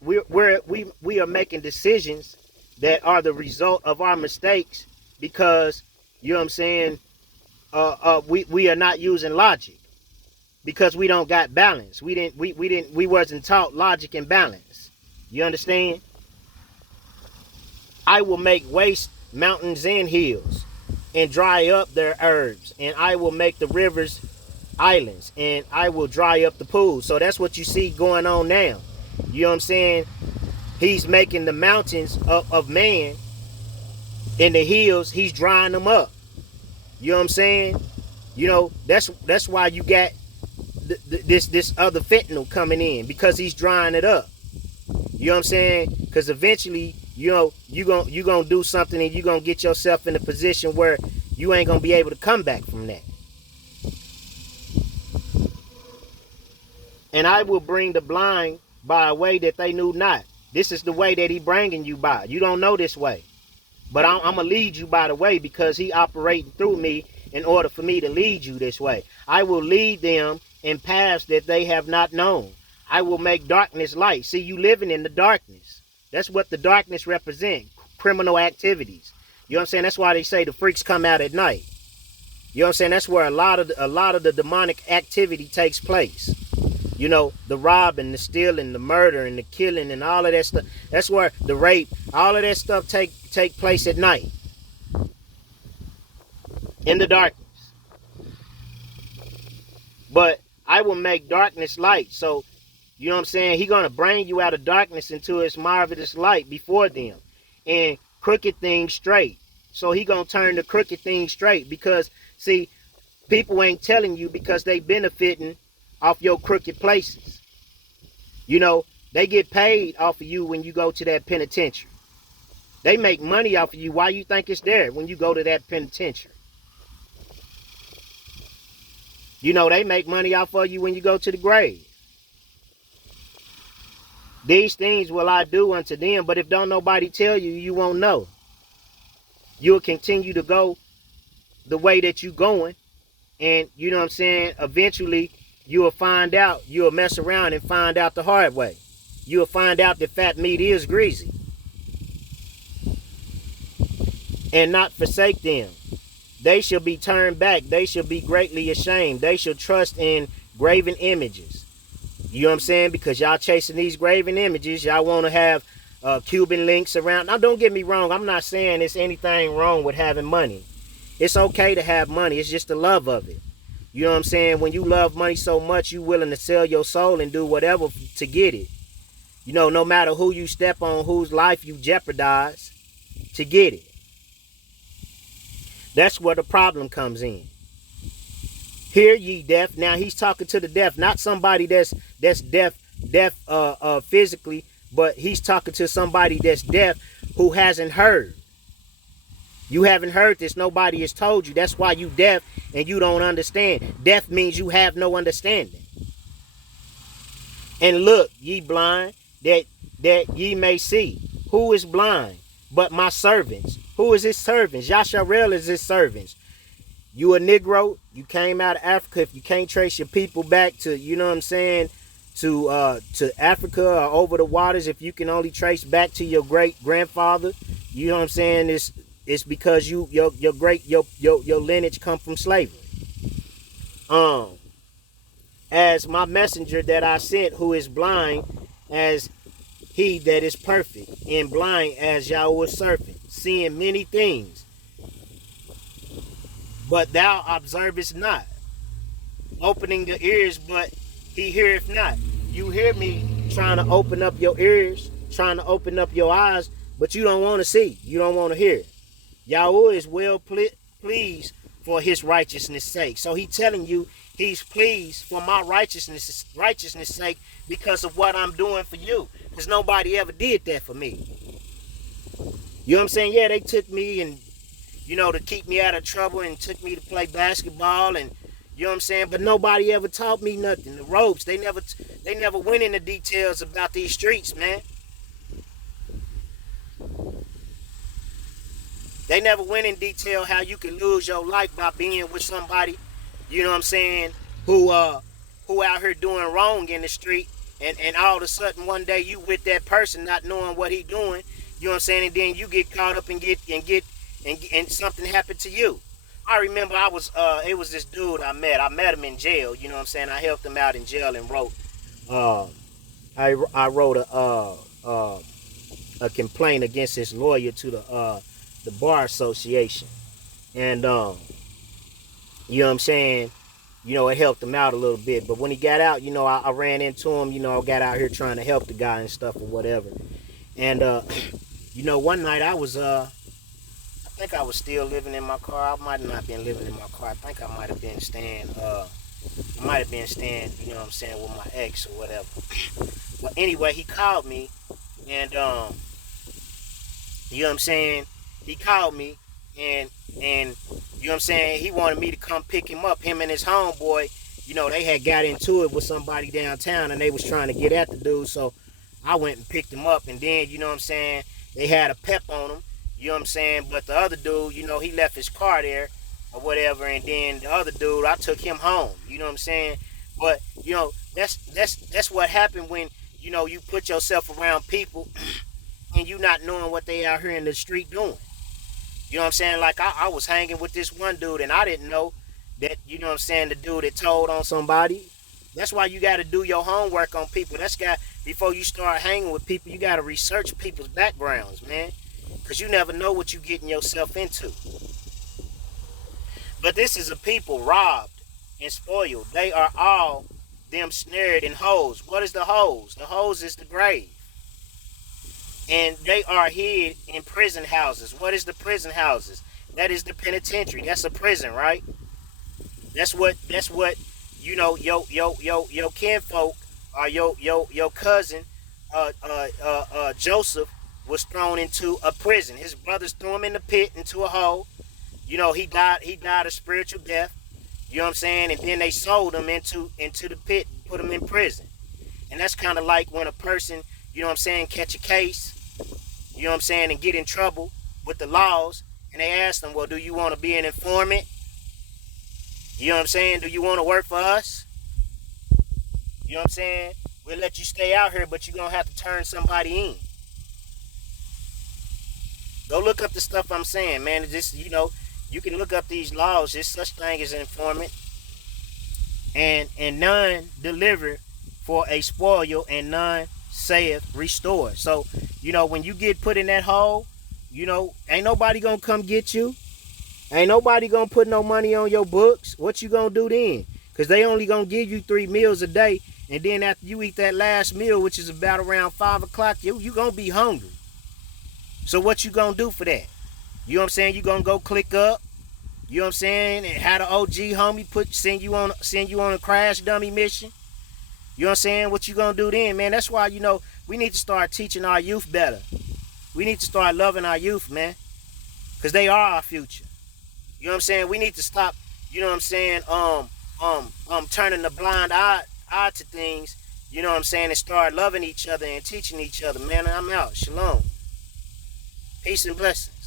we are making decisions that are the result of our mistakes because, you know what I'm saying, we are not using logic because we don't got balance. We wasn't taught logic and balance. You understand? I will make waste mountains and hills and dry up their herbs, and I will make the rivers islands, and I will dry up the pools. So that's what you see going on now. You know what I'm saying? He's making the mountains of man and the hills, he's drying them up. You know what I'm saying? You know, that's why you got this other fentanyl coming in, because he's drying it up. You know what I'm saying? Because eventually, you know, you gonna do something and you're going to get yourself in a position where you ain't going to be able to come back from that. And I will bring the blind by a way that they knew not. This is the way that he bringing you by. You don't know this way. But I'm going to lead you by the way because he operating through me in order for me to lead you this way. I will lead them in paths that they have not known. I will make darkness light. See, you living in the darkness. That's what the darkness represent. Criminal activities. You know what I'm saying? That's why they say the freaks come out at night. You know what I'm saying? That's where a lot of the demonic activity takes place. You know, the robbing, the stealing, the murder, and the killing, and all of that stuff. That's where the rape, all of that stuff take place at night. In the darkness. But I will make darkness light. So, you know what I'm saying? He's going to bring you out of darkness into his marvelous light before them. And crooked things straight. So he going to turn the crooked things straight. Because, see, people ain't telling you because they benefiting off your crooked places. You know, they get paid off of you when you go to that penitentiary. They make money off of you. Why you think it's there when you go to that penitentiary? You know, they make money off of you when you go to the grave. These things will I do unto them, but if don't nobody tell you, you won't know. You'll continue to go the way that you're going, and you know what I'm saying, eventually you'll find out, you'll mess around and find out the hard way. You'll find out that fat meat is greasy. And not forsake them. They shall be turned back. They shall be greatly ashamed. They shall trust in graven images. You know what I'm saying? Because y'all chasing these graven images. Y'all want to have Cuban links around. Now, don't get me wrong. I'm not saying there's anything wrong with having money. It's okay to have money. It's just the love of it. You know what I'm saying? When you love money so much, you willing to sell your soul and do whatever to get it. You know, no matter who you step on, whose life you jeopardize. to get it. That's where the problem comes in. Hear ye deaf. Now he's talking to the deaf, not somebody that's deaf physically, but he's talking to somebody that's deaf who hasn't heard. You haven't heard this. Nobody has told you. That's why you deaf and you don't understand. Deaf means you have no understanding. And look, ye blind, that ye may see. Who is blind but my servants? Who is his servants? Yasharel is his servants. You a Negro, you came out of Africa. If you can't trace your people back to, you know what I'm saying, to Africa or over the waters, if you can only trace back to your great grandfather, you know what I'm saying, it's because your lineage come from slavery. As my messenger that I sent, who is blind as he that is perfect, and blind as Yahweh's servant, seeing many things, but thou observest not, opening the ears, but he heareth not. You hear me trying to open up your ears, trying to open up your eyes, but you don't want to see. You don't want to hear. Yahweh is well pleased for his righteousness' sake. So he's telling you he's pleased for my righteousness' sake because of what I'm doing for you. Because nobody ever did that for me. You know what I'm saying? Yeah, they took me and, you know, to keep me out of trouble and took me to play basketball and, you know what I'm saying? But nobody ever taught me nothing. The ropes, they never went into details about these streets, man. They never went in detail how you can lose your life by being with somebody, you know what I'm saying, who out here doing wrong in the street, and all of a sudden one day you with that person not knowing what he doing, you know what I'm saying, and then you get caught up and something happened to you. I remember it was this dude I met him in jail, you know what I'm saying, I helped him out in jail and wrote I wrote a complaint against his lawyer to the Bar Association, and you know what I'm saying, you know, it helped him out a little bit. But when he got out, you know, I ran into him, you know, I got out here trying to help the guy and stuff or whatever. And you know, one night I think I was still living in my car. I might have not been living in my car. I think I might have been staying, you know what I'm saying, with my ex or whatever. But anyway, he called me, and you know what I'm saying, he called me, and you know what I'm saying, he wanted me to come pick him up. Him and his homeboy, you know, they had got into it with somebody downtown, and they was trying to get at the dude, so I went and picked him up. And then, you know what I'm saying, they had a pep on him, you know what I'm saying, but the other dude, you know, he left his car there or whatever, and then the other dude, I took him home, you know what I'm saying. But, you know, that's what happened when, you know, you put yourself around people and you not knowing what they out here in the street doing. You know what I'm saying? Like, I was hanging with this one dude, and I didn't know that, you know what I'm saying, the dude that told on somebody. That's why you got to do your homework on people. Before you start hanging with people, you got to research people's backgrounds, man. Because you never know what you're getting yourself into. But this is a people robbed and spoiled. They are all them snared in holes. What is the holes? The holes is the grave. And they are hid in prison houses. What is the prison houses? That is the penitentiary. That's a prison, right? That's what you know, your kinfolk or your cousin Joseph was thrown into a prison. His brothers threw him in the pit, into a hole. You know, he died a spiritual death. You know what I'm saying? And then they sold him into the pit, put him in prison. And that's kind of like when a person, you know what I'm saying, catch a case, you know what I'm saying, and get in trouble with the laws, and they ask them, well, do you want to be an informant? You know what I'm saying? Do you want to work for us? You know what I'm saying? We'll let you stay out here, but you're going to have to turn somebody in. Go look up the stuff I'm saying, man. It's just, you know, you can look up these laws. There's such thing as an informant. And none deliver for a spoil, and none saith restore. So, you know, when you get put in that hole, you know, ain't nobody gonna come get you. Ain't nobody gonna put no money on your books. What you gonna do then? Because they only gonna give you 3 meals a day. And then after you eat that last meal, which is about around 5 o'clock, you gonna be hungry. So what you gonna do for that? You know what I'm saying? You gonna go click up, you know what I'm saying, and have the OG homie send you on a crash dummy mission. You know what I'm saying? What you gonna do then, man? That's why, we need to start teaching our youth better. We need to start loving our youth, man. Because they are our future. You know what I'm saying? We need to stop, you know what I'm saying, turning the blind eye to things, you know what I'm saying, and start loving each other and teaching each other, man. I'm out. Shalom. Peace and blessings.